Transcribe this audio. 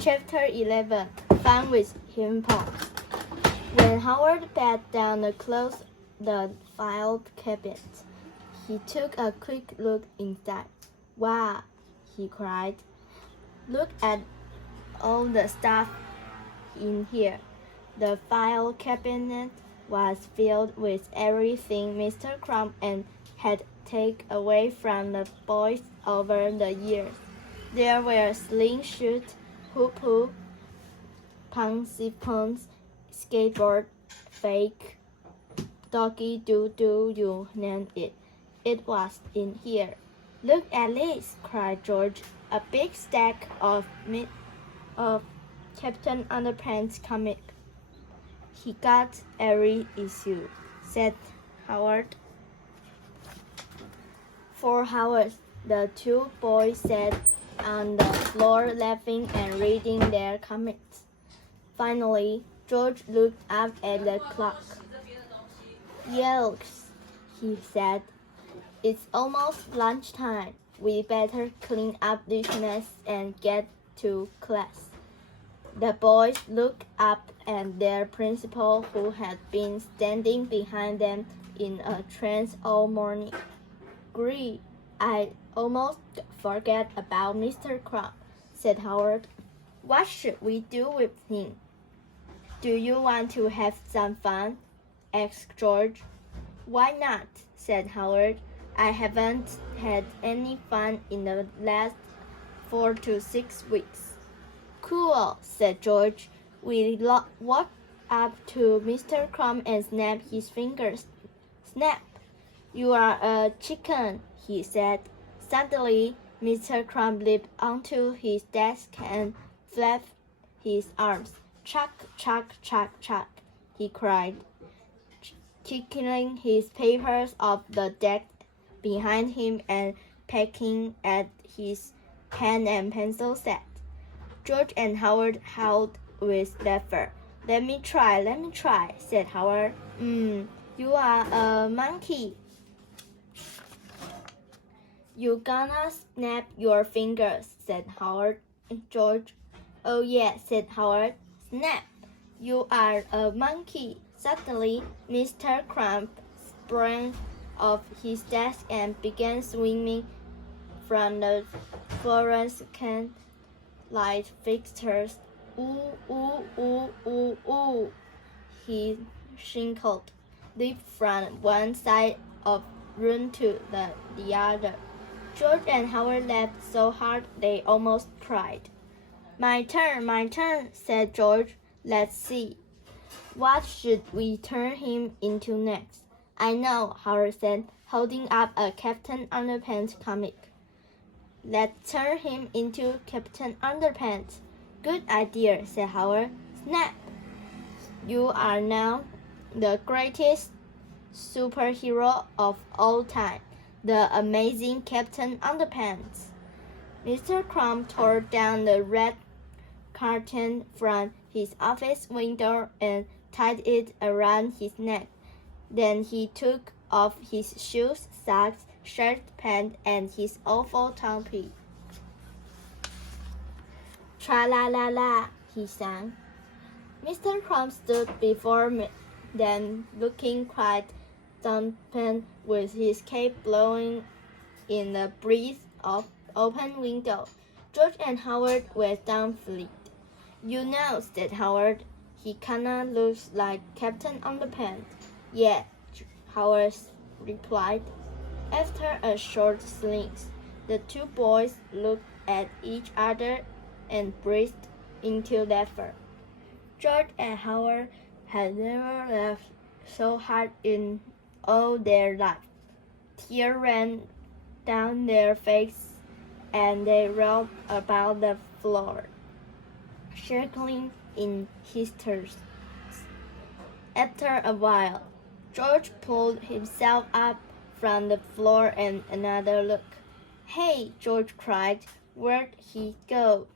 Chapter 11 Fun with Impulse. When Howard pat down the close the file cabinet, he took a quick look inside. Wow, he cried. Look at all the stuff in here. The file cabinet was filled with everything Mr. Crumb and had taken away from the boys over the years. There were slingshot, hoop, pansy pants, skateboard, fake, doggy doo-doo, you name it. It was in here. Look at this, cried George. A big stack of Captain Underpants comic. He got every issue, said Howard. 4 hours, the two boys sat on the floor laughing and reading their comics. Finally, George looked up at the clock. Yelks, he said. It's almost lunchtime. We better clean up this mess and get to class. The boys looked up at their principal, who had been standing behind them in a trance all morning. Gee, I almost forgot about Mr. Crumb, said Howard. What should we do with him? Do you want to have some fun? Asked George. Why not? Said Howard. I haven't had any fun in the last 4 to 6 weeks. Cool, said George. We walked up to Mr. Crumb and snapped his fingers. Snap! You are a chicken, he said. Suddenly, Mr. Crumb leaped onto his desk and flapped his arms. Chuck, chuck, chuck, chuck, he cried, kicking his papers off the desk behind him and pecking at his pen and pencil set. George and Howard howled with laughter. Let me try, said Howard. You are a monkey. You gonna snap your fingers, said Howard. George. Oh yeah, said Howard. Snap! You are a monkey. Suddenly, Mr. Crumb sprang off his desk and began swinging from the fluorescent light fixtures. Ooh, ooh, ooh, ooh, ooh, he shinkled, leaped from one side of room to the other. George and Howard laughed so hard they almost cried. My turn, said George. Let's see. What should we turn him into next? I know, Howard said, holding up a Captain Underpants comic. Let's turn him into Captain Underpants. Good idea, said Howard. Snap! You are now the greatest superhero of all time, the amazing Captain Underpants. Mr. Crumb tore down the red curtain from his office window and tied it around his neck. Then he took off his shoes, socks, shirt, pants, and his awful toupee. Tra-la-la-la, he sang. Mr. Crumb stood before them, looking quite dumbfounded, with his cape blowing in the breeze of open window. George and Howard were dumbfounded. You know, said Howard, he kinda looks like Captain Underpants. Yeah, Howard replied. After a short silence, the two boys looked at each other and burst into laughter. George and Howard had never laughed so hard in all their lives. Tears ran down their faces and they rolled about the floor, circling in hysterics. After a while, George pulled himself up from the floor and another look. Hey, George cried. Where'd he go?